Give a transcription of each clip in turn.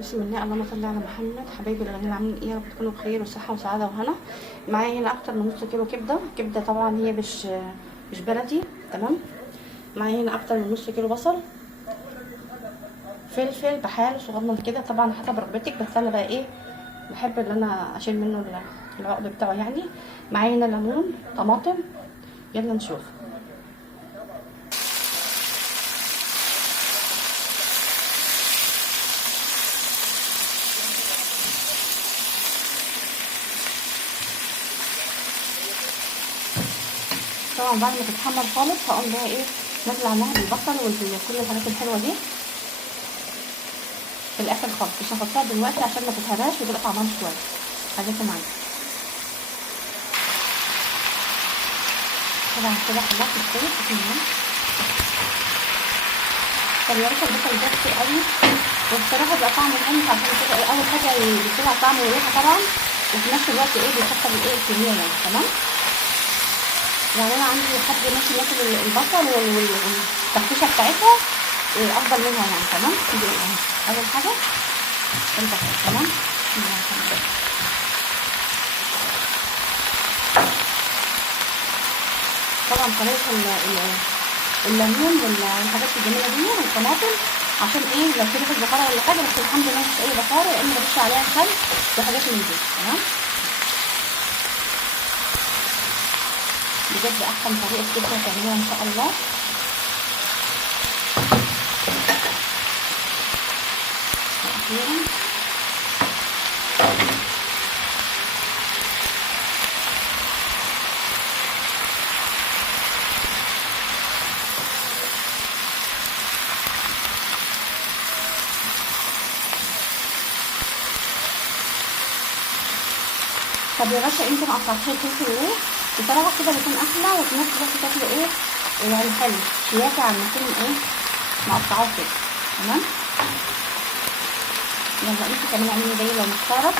بسم الله، اللهم صل على محمد. حبايبي الغاليين عاملين ايه؟ يا رب تكونوا بخير وصحه وسعاده وهنا. معايا هنا اكتر من نص كيلو كبده طبعا هي مش بلدي، تمام. معايا هنا اكتر من نص كيلو بصل، فلفل بحال صغنن كده طبعا حسب رغبتك، بس انا بقى ايه بحب ان انا اشيل منه العقد بتاعه يعني. معايا هنا ليمون، طماطم. يلا نشوف. طبعا بعد ما تتحمر خالص هقوم بقى ايه نازله عليها بالبصل وكل الحاجات الحلوه دي في الاخر خالص، مش هحطها دلوقتي عشان ما تتهراش وتبقى طعمها شويه. خليكم معايا. طبعا كده خلاص استوت. بسم الله. طب يا ريت البصل ده كتير قوي، وبصراحه بيبقى طعمه حلو، عشان كده ايه اول حاجه بيطلع طعم وريحه طبعا، وفي نفس الوقت ايه بيكسر الايه الكميه يعني، تمام. يعني انا عندي حد ممكن ياكل البصل والتفتيشه بتاعتها افضل منها يعني، تمام. اول حاجه البصل، تمام. طبعا طريقه الليمون والحاجات الجميله دي والطماطم، عشان ايه لو في ريحه زفاره ولا حاجه، بس الحمد لله مفيش اي زفاره لان برش عليها خل وحاجات من دي، تمام. بجد احسن طريقه كبده تعمليها ان شاء الله. اخيرا طب يا باشا انت ما قطعتيش الفلفل ليه؟ بصراحه كده بيكون احلى، وفي نفس الوقت تاكلوا ايه يعني حلو شياكه عن ما تكون ايه مقطعاه كده، تمام. يلا انت كمان اعملي زي لو مختاره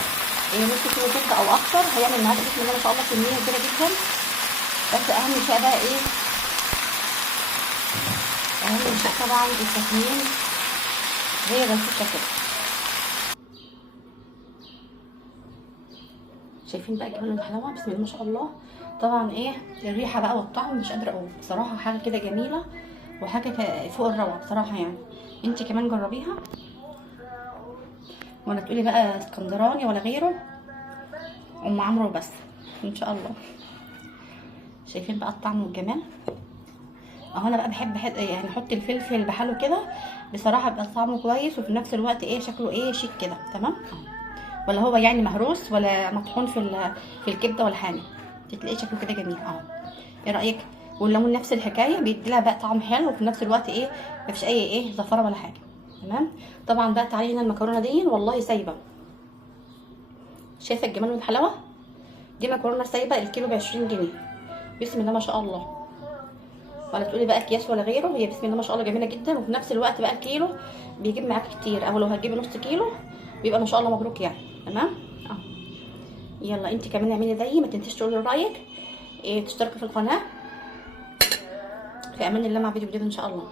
نص كيلو كبده او اكتر هيعمل معاكي بسم الله ما شاء الله كميه كبيره جدا. بس اهم شيء بقى ايه، اهم شيء طبعا التسمين زي الرشاشه كده. شايفين بقى جمال الحلاوه؟ بسم الله ما شاء الله. طبعا ايه الريحه بقى والطعم مش قادره اقول بصراحه، حاجه كده جميله وحاجه فوق الروعه بصراحه يعني. انت كمان جربيها، ولا تقولي بقى اسكندراني ولا غيره، ام عمرو بس ان شاء الله. شايفين بقى الطعم والجمال اهو. انا بقى بحب يعني احط الفلفل بحاله كده بصراحه، بيبقى طعمه كويس وفي نفس الوقت ايه شكله ايه شيك كده، تمام. ولا هو يعني مهروس ولا مطحون في الكبده ولا حاجه، تلاقيه شكله كده جميل اهو. ايه رايك؟ والليمون نفس الحكايه بيدي لها بقى طعم حلو، وفي نفس الوقت ايه مفيش اي زفاره ولا حاجه، تمام. طبعا بقى تعالي هنا المكرونه دي والله سايبه. شايفه الجمال والحلاوه؟ دي مكرونه سايبه الكيلو ب20 جنيه. بسم الله ما شاء الله. ولا تقولي بقى اكياس ولا غيره، هي بسم الله ما شاء الله جميله جدا، وفي نفس الوقت بقى الكيلو بيجيب معاك كتير، او لو هتجيبي نص كيلو بيبقى ما شاء الله مبروك يعني، تمام. يلا انت كمان اعملي زيي، ما تنسيش تقولي رايك، تشتركي في القناه. في امان الله، مع فيديو جديد ان شاء الله.